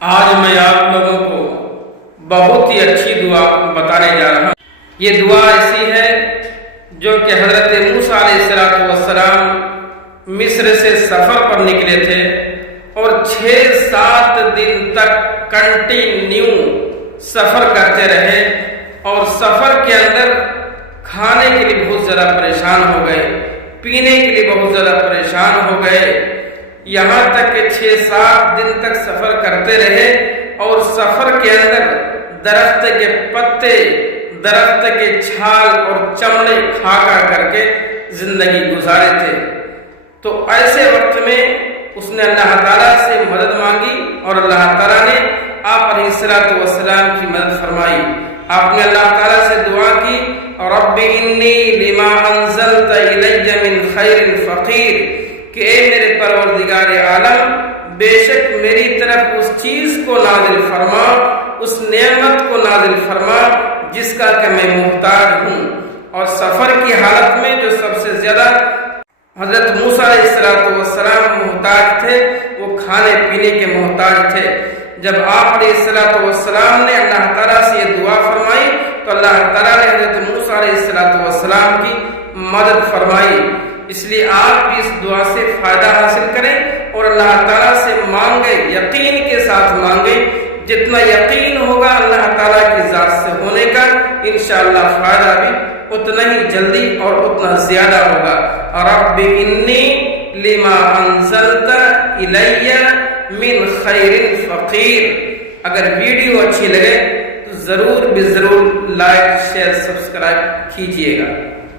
آج میں آپ لوگوں کو بہت ہی اچھی دعا بتانے جا رہا ہوں۔ یہ دعا ایسی ہے جو کہ حضرت موسیٰ علیہ السلام مصر سے سفر پر نکلے تھے اور 6-7 دن تک کنٹینیو سفر کرتے رہے، اور سفر کے اندر کھانے کے لیے بہت زیادہ پریشان ہو گئے، پینے کے لیے بہت زیادہ پریشان ہو گئے، یہاں تک کہ 6-7 دن تک سفر کرتے رہے اور سفر کے اندر درخت کے پتے، درخت کے چھال اور چمڑے کھا کر کے زندگی گزارے تھے۔ تو ایسے وقت میں اس نے اللہ تعالیٰ سے مدد مانگی اور اللہ تعالیٰ نے آپ علیہ السلام کی مدد فرمائی۔ آپ نے اللہ تعالیٰ سے دعا کی، رب انی لما انزلت الی من خیر فقیر، کہ اے میرے پروردگار عالم، بے شک میری طرف اس چیز کو نازل فرما، اس نعمت کو نازل فرما جس کا کہ میں محتاج ہوں۔ اور سفر کی حالت میں جو سب سے زیادہ حضرت موسیٰ علیہ السلام محتاج تھے، وہ کھانے پینے کے محتاج تھے۔ جب آپ علیہ السلام نے اللہ تعالیٰ سے یہ دعا فرمائی تو اللہ تعالیٰ نے حضرت موسیٰ علیہ السلام کی مدد فرمائی۔ اس لیے آپ بھی اس دعا سے فائدہ حاصل کریں اور اللہ تعالیٰ سے مانگیں، یقین کے ساتھ مانگیں۔ جتنا یقین ہوگا اللہ تعالیٰ کی ذات سے ہونے کا، انشاءاللہ فائدہ بھی اتنا ہی جلدی اور اتنا زیادہ ہوگا۔ رب انی لما انزلت الی من خیر فقیر۔ اگر ویڈیو اچھی لگے تو ضرور لائک، شیئر، سبسکرائب کیجیے گا۔